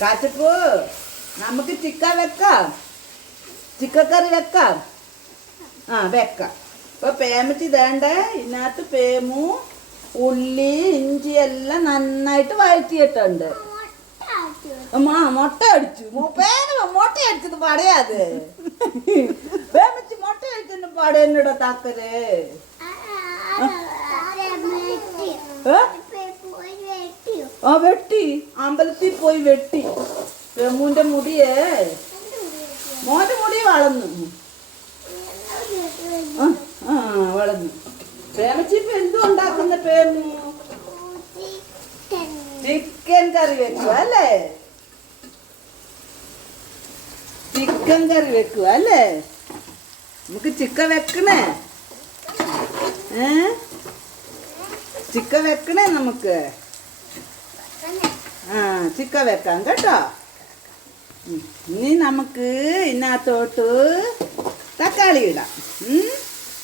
കാച്ചപ്പൂ നമുക്ക് ചിക്കൻ വെക്കാം, ചിക്കൻ കറി വെക്കാം. വെക്കാം. ഇപ്പൊ പേമിച്ച് വേണ്ട. ഇതിനകത്ത് പേമു ഉള്ളി ഇഞ്ചി എല്ലാം നന്നായിട്ട് വഴറ്റിയിട്ടുണ്ട്. മുട്ട അടിച്ചു മുട്ട അടിച്ചത് പടയാത് പേമിച്ച് മുട്ട അടിച്ചെന്ന് പട എന്നോട് താക്കര്. വെട്ടി അമ്പലത്തിൽ പോയി വെട്ടി. പെമ്മുന്റെ മുടിയേ മോന്റെ മുടി വളർന്നു. വളർന്നു. പേമച്ചിപ്പ് എന്തും ഉണ്ടാക്കുന്ന പേമു ചിക്കൻ കറി വെക്കുക അല്ലേ? ചിക്കൻ കറി വെക്കുക അല്ലേ? നമുക്ക് ചിക്കൻ വെക്കണേ. ചിക്കൻ വെക്കണേ നമുക്ക്. ചിക്കൻ വെക്കാം കേട്ടോ. ഇനി നമുക്ക് ഇതിനകത്തോട്ട് തക്കാളി ഇടാം.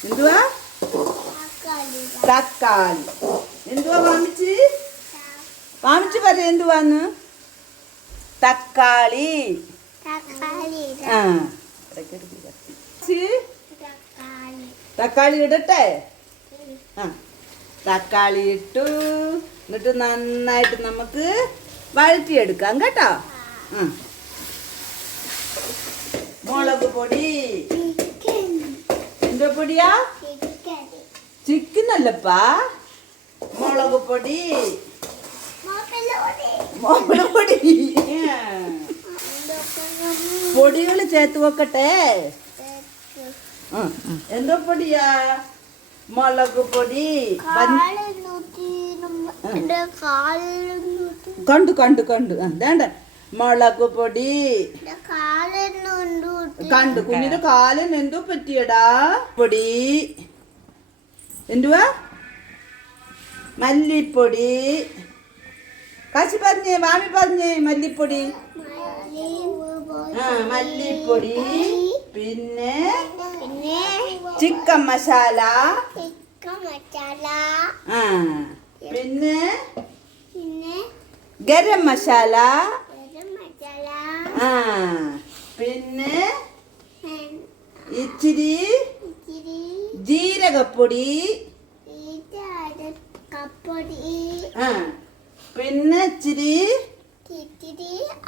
എന്തുവാ തക്കാളി? എന്തുവാ വാമിച്ച് പറ എന്തുവാന്ന്? തക്കാളി. തക്കാളി ഇടട്ടെ. തക്കാളി ഇട്ടു. എന്നിട്ട് നന്നായിട്ട് നമുക്ക് വഴറ്റിയെടുക്കാം കേട്ടോ. മുളക് പൊടി. എന്തോ പൊടിയാ? ചിക്കൻ അല്ലപ്പാ, മുളക് പൊടി. മുളക് പൊടി പൊടികൾ ചേർത്ത് വെക്കട്ടെ. എന്തോ പൊടിയാ? മുളക് പൊടി. കണ്ടു കണ്ടു കണ്ടു. വേണ്ട മുളക് പൊടി കണ്ടു. കുഞ്ഞിന്റെ കാലിന് എന്തോ പറ്റിയടാ? പൊടി. എന്തുവാ? മല്ലിപ്പൊടി. കാശി പറഞ്ഞേ, മാമി പറഞ്ഞേ. മല്ലിപ്പൊടി. മല്ലിപ്പൊടി. പിന്നെ ചിക്കൻ മസാല. പിന്നെ ഗരം മസാല. പിന്നെ ഇച്ചിരി ജീരകപ്പൊടി. പിന്നെ ഇച്ചിരി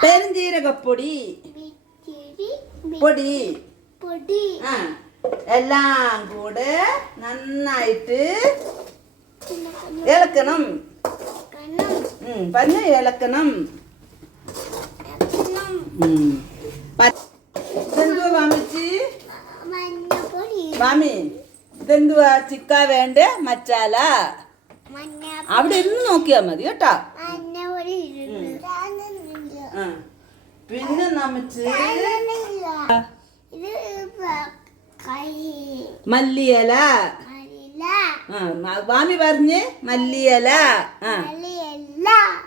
പെരുംജീരകപ്പൊടി പൊടി. എല്ലാം കൂടെ നന്നായിട്ട് ഇളക്കണം. പറഞ്ഞ ഇളക്കണം. ഇതെന്തുവാ വാമിച്ച്? മാമി ഇതെന്തുവാ? ചിക്ക വേണ്ട മസാല. അവിടെ ഇരുന്ന് നോക്കിയാ മതി കേട്ടോ. പിന്നെ നമുക്ക് മല്ലിയില. മാമി പറഞ്ഞ് മല്ലിയില.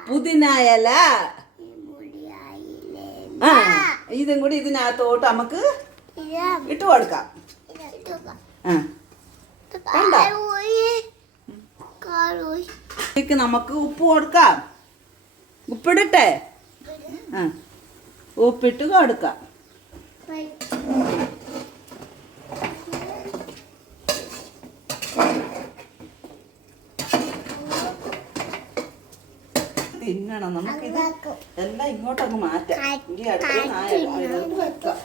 പുതിന ഇല. ഇതും കൂടി ഇതിനകത്തോട്ട് നമുക്ക് ഇട്ട് കൊടുക്കാം. നമുക്ക് ഉപ്പ് കൊടുക്കാം. ഉപ്പിടട്ടെ. ഉപ്പിട്ട് കൊടുക്കാം. തിന്നണം. നമുക്കിത് എല്ലാം ഇങ്ങോട്ടങ്ങ് മാറ്റാം. ഈ അടുക്കള വെക്കാം.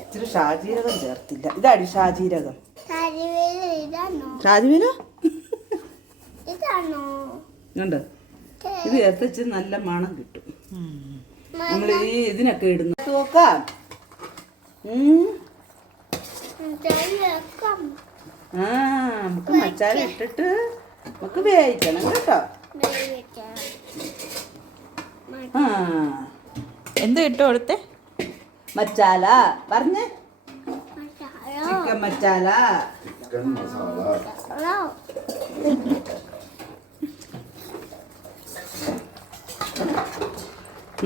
ഇച്ചിരി ഷാജീരകം ചേർത്തില്ല. ഇതാടി ഷാജീരകം. ഷാജീര ഉണ്ട്. ഇത് ചേർത്ത് വെച്ച് നല്ല മണം കിട്ടും. നമ്മൾ ഈ ഇതിനൊക്കെ ഇടുന്നു. നോക്കാം. നമുക്ക് മസാല ഇട്ടിട്ട് നമുക്ക് വേവിക്കണം കേട്ടോ. എന്ത് ഇട്ട് കൊടുത്തേ? മസാല പറഞ്ഞേ. ചിക്കൻ മസാല.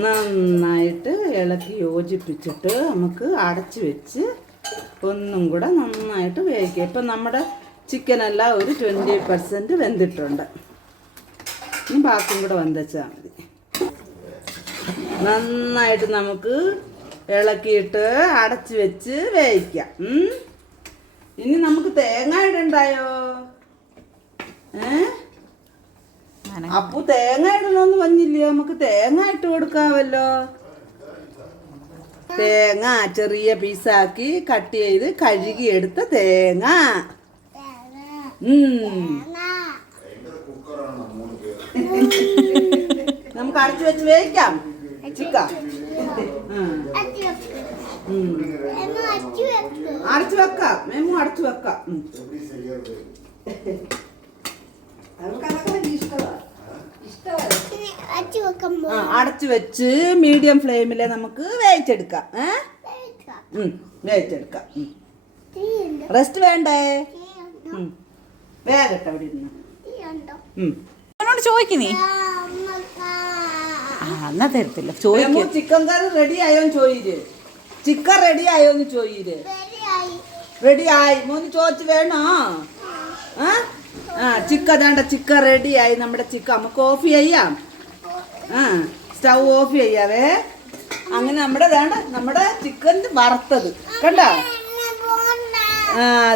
നന്നായിട്ട് ഇളക്കി യോജിപ്പിച്ചിട്ട് നമുക്ക് അടച്ചു വെച്ച് ഒന്നും കൂടെ നന്നായിട്ട് വേവിക്കുക. ഇപ്പം നമ്മുടെ ചിക്കനെല്ലാം ഒരു 20% വെന്തിട്ടുണ്ട്. ഇനി ബാക്കിയും കൂടെ വന്തച്ചാൽ മതി. നന്നായിട്ട് നമുക്ക് ഇളക്കിയിട്ട് അടച്ച് വെച്ച് വേവിക്കാം. ഇനി നമുക്ക് തേങ്ങ ഇടണ്ടായോ? അപ്പു തേങ്ങ ഇടണമെന്ന് പറഞ്ഞില്ലയോ? നമുക്ക് തേങ്ങ ഇട്ട് കൊടുക്കാമല്ലോ. തേങ്ങ ചെറിയ പീസാക്കി കട്ട് ചെയ്ത് കഴുകിയെടുത്ത തേങ്ങ. നമുക്ക് അടച്ചു വെച്ച് വേവിക്കാം ചിക്ക. അടച്ചു വെക്കാം, മേമു അടച്ചു വെക്കാം. അടച്ചു വെച്ച് മീഡിയം ഫ്ലെയിമില് നമുക്ക് വേവിച്ചെടുക്കാം. വേവിച്ചെടുക്കാം. റെസ്റ്റ് വേണ്ടേ? വേഗട്ടെ അവിടെ ഇരുന്ന്. ചോദിക്കുന്നേ എന്നാ തരത്തില്ല. ചോദിക്കും ചിക്കൻ കറി റെഡി ആയോന്ന് ചോദിര്. ചിക്കൻ റെഡി ആയോന്ന് ചോദിര്. റെഡി ആയി മോന് ചോദിച്ചു വേണോ? ചിക്കൻ വേണ്ട, ചിക്കൻ റെഡി ആയി നമ്മുടെ ചിക്കൻ. നമുക്ക് ഓഫ് ചെയ്യാം. സ്റ്റൗ ഓഫ് ചെയ്യാവേ. അങ്ങനെ നമ്മുടെ വേണ്ട നമ്മുടെ ചിക്കൻ വറുത്തത് കണ്ടോ?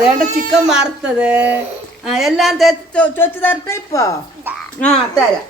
വേണ്ട ചിക്കൻ വറുത്തത് എല്ലാം ചോദിച്ചു തരട്ടെ ഇപ്പൊ. തരാം.